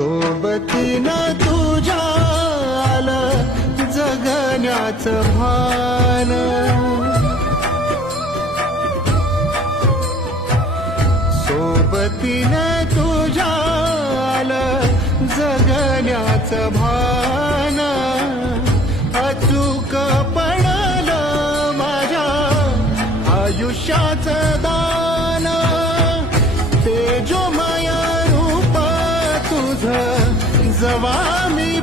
सोबतीनं तुझ्या आलं जगण्याचं भान, सोबतीनं तुझ्या आलं जगण्याचं भान, अचूक पडलं माझ्या आयुष्याचं दान, तेजोमय रूप तुझं जवा मी